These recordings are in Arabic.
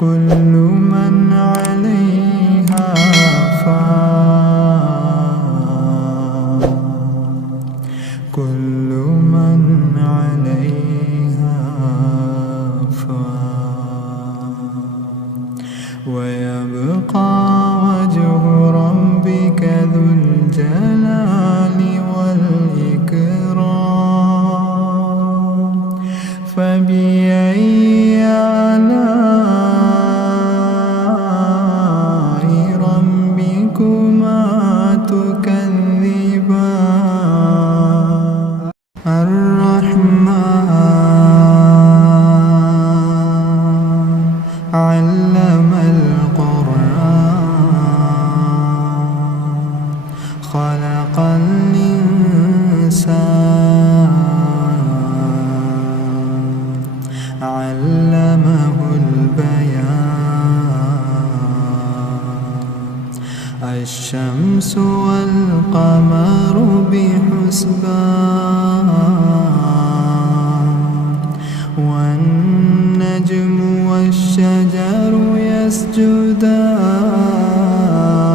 كل من عليها فان كل من عليها فان ويبقى وجه ربك ذو الجلال والإكرام فبأي آلاء ربكما تكذبان الرحمن علم القرآن خلق الإنسان علمه البيان الشمس والقمر بحسبان والنجم والشجر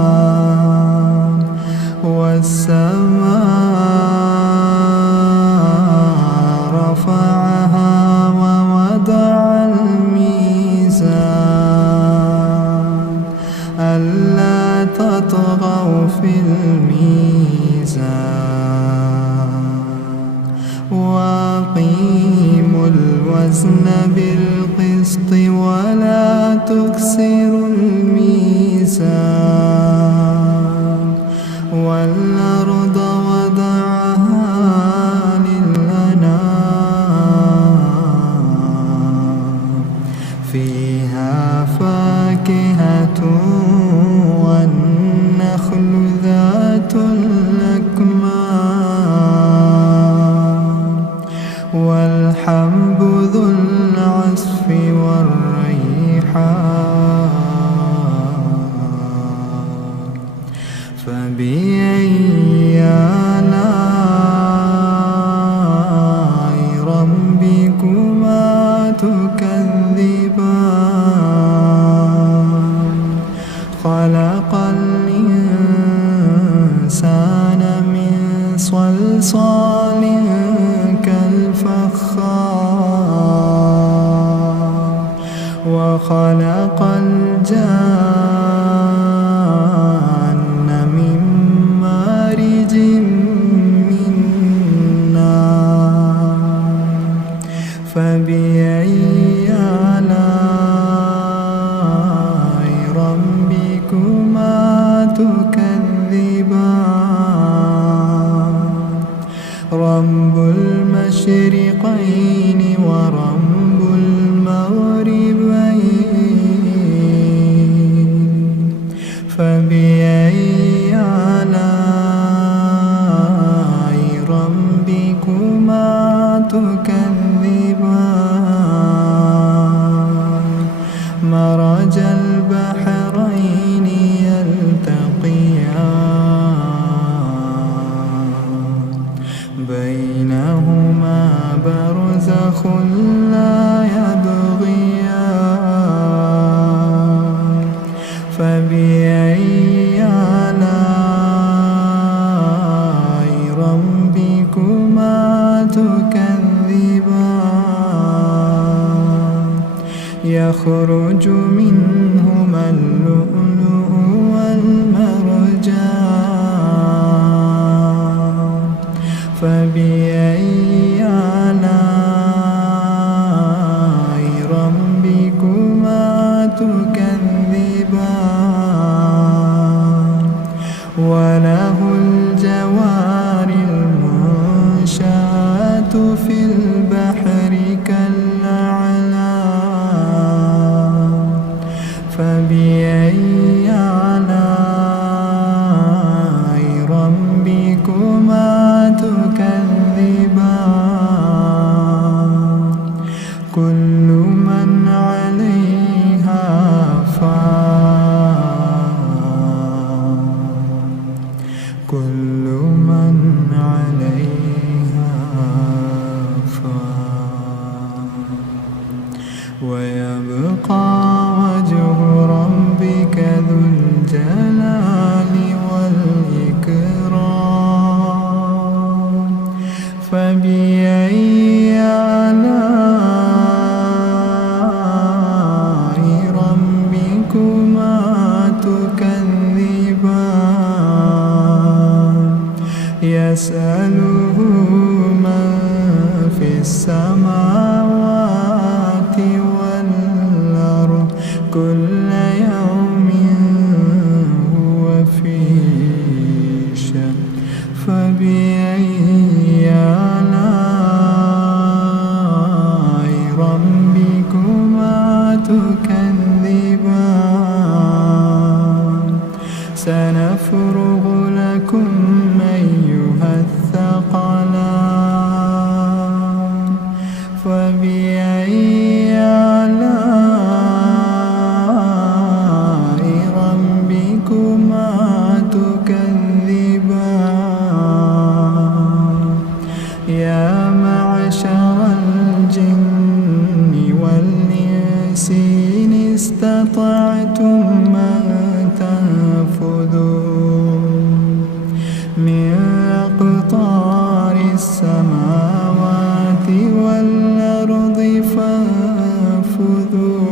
يسجدان والسماء رفعها ووضع الميزان ألا تطغوا في الميزان وأقيموا الوزن بالقسط ولا تكسروا الميزان والأرض وضعها للأنام فيها فاكهة والنخل ذات الأكمام والحب ذو العصف والريحان فبأي آلاء ربكما تكذبان خلق الإنسان من صلصال كالفخار وخلق الجان من مارج من نار فبأي آلاء ربكما تكذبان رب المشرقين ورب المغربين فبأي آلاء ربكما تكذبان مرج البحرين يلتقيان بينهما برزخ لا يبغيان فبأي آلاء ربكما تكذبان يخرج منهما اللؤلؤ والمرجان فبأي آلاء ربكما تكذبان وله الجوار المنشآت في البحر كالأعلام فبأي آلاء ربكما تكذبان كل يوم هو في شأن فبأي آلاء ربكما تكذبان سنفرغ لكم أيها الثقلان فبأي آلاء ربكما تكذبان يا معشر الجن والإنس إن استطعتم أن تنفذوا من أقطار السماوات والأرض فانفذوا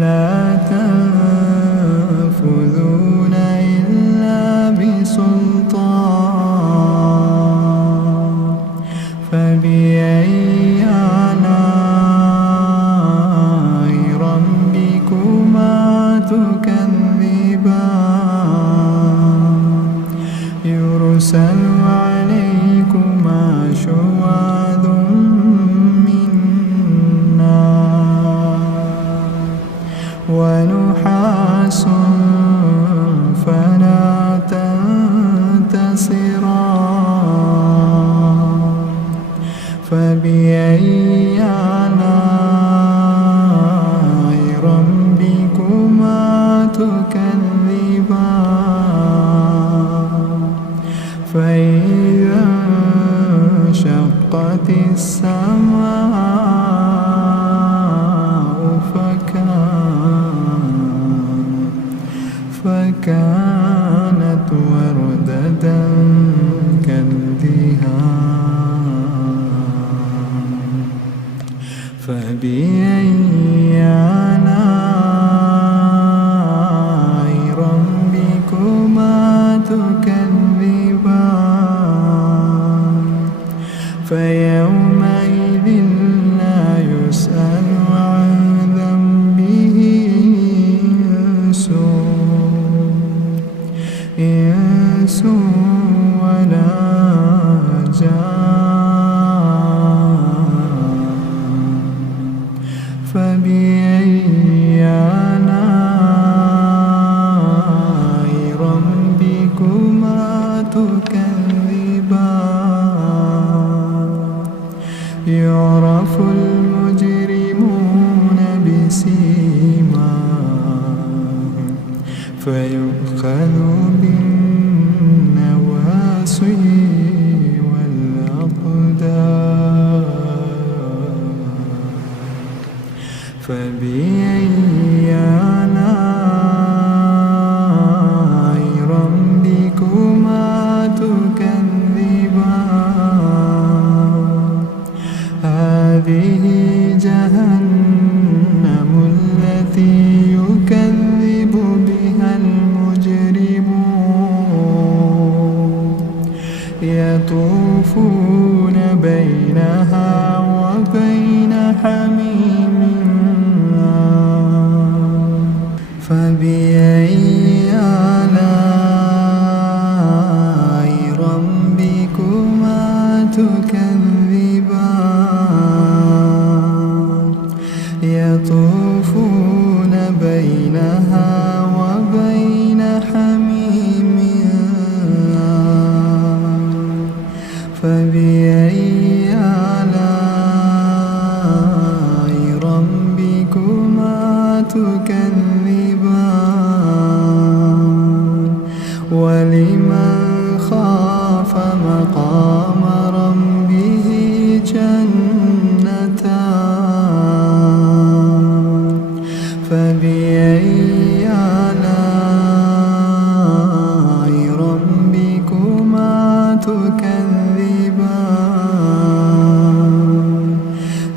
لا تنفذون إلا بسلطان فبأي آلاء ربكما تكذبان يرسل عليكما شواظ من نار ونحاس فلا تنتصران فبأي آلاء ربكما تكذبان فإذا انشقت السماء فكانت وردة كالدهان فبأي آلاء ربكما تكذبان فيومئذ لا يسأل عن ذنبه إنس ولا جان فبأي آلاء ربكما تكذبان يعرف المجرمون بسيماهم فيؤخذ بالنواصي والأقدام فبأي آلاء ربكما تكذبان هذه جهنم التي يكذب بها المجرمون يطوفون بينها وبين حميم فبأي آلاء ربكما تكذبان يطوفون بينها وبين حميم فبأي آلاء ربكما تكذبان ولمن خاف مقام ربه جنتان فبأي آلاء ربكما تكذبان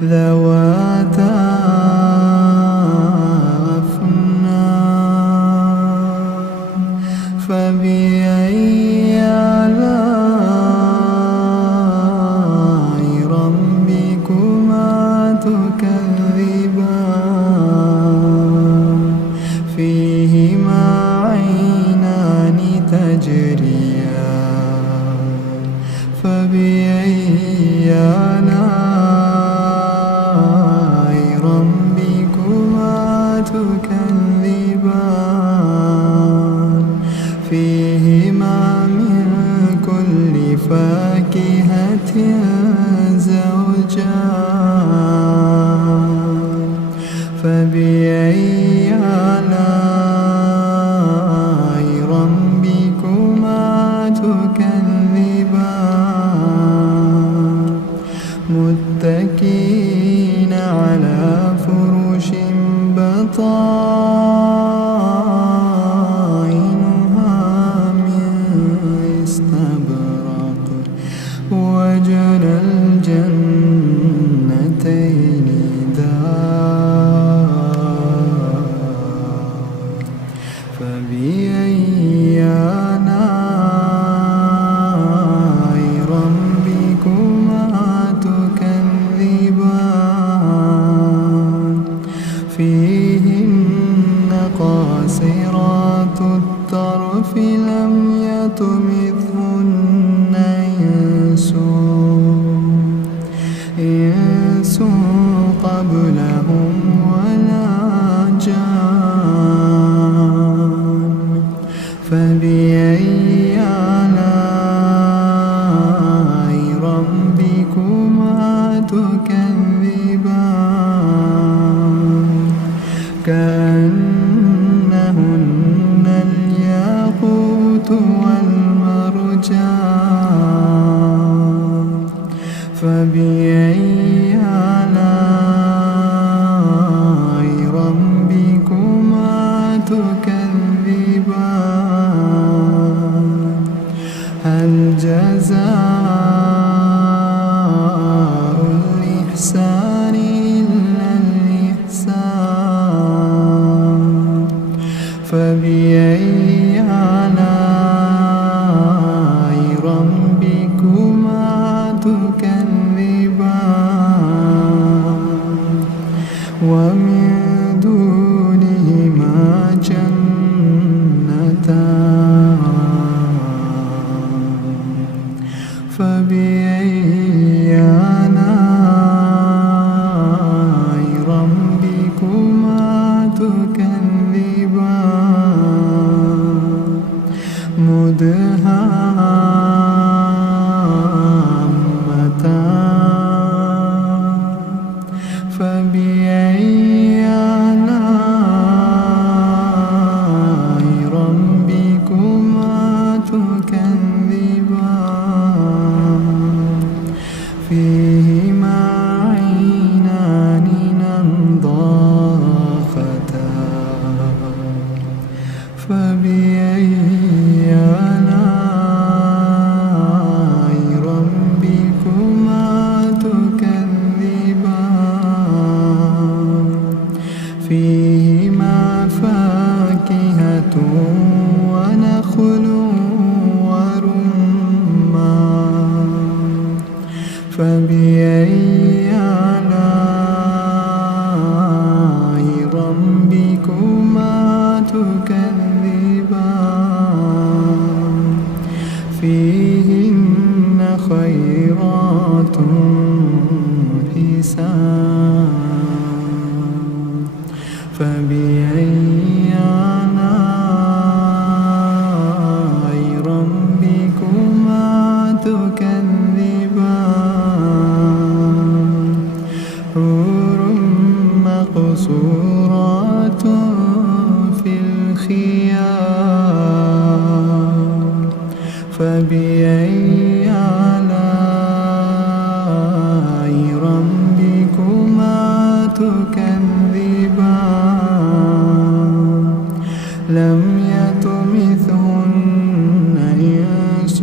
ذواتا أفنان تكذبان فيهما من كل فاكهة زوجان فبأي آلاء ربكما تكذبان متكئين على فرش بطائنها من استبرق وجنى الجنتين دان فبأي آلاء ربكما تكذبان فيهن قاصرات الطرف لم يطمثهن إنس قبلهم ولا جان فبأي آلاء ربكما تكذبان كأنهن الياقوت والمرجان فبأي آلاء ربكما تكذبان هل جزاء الإحسان إلا الإحسان فبأي آلاء ربكما تكذبان ومن دونهما جنتان فبأي آلاء ربكما تكذبان مدهامتان فبأي آلاء ربكما تكذبان فيهما عينان نضاختان فبأي آلاء ربكما تكذبان فيهما فاكهة ونخل ورمان فبأي آلاء ربكما تكذبان فيهن خيرات حسان فبأي آلاء ربكما تكذبان حور مقصورات في الخيام فبأي آلاء ربكما تكذبان لم يطمثهن إنس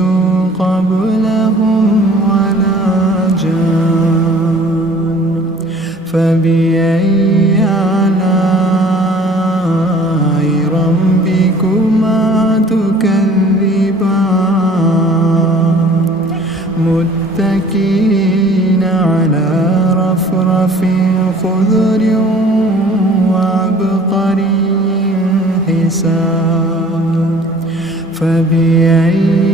قبلهم ولا جان فبأي آلاء ربكما تكذبان متكئين على رفرف خضر وعبقري حسان فبأي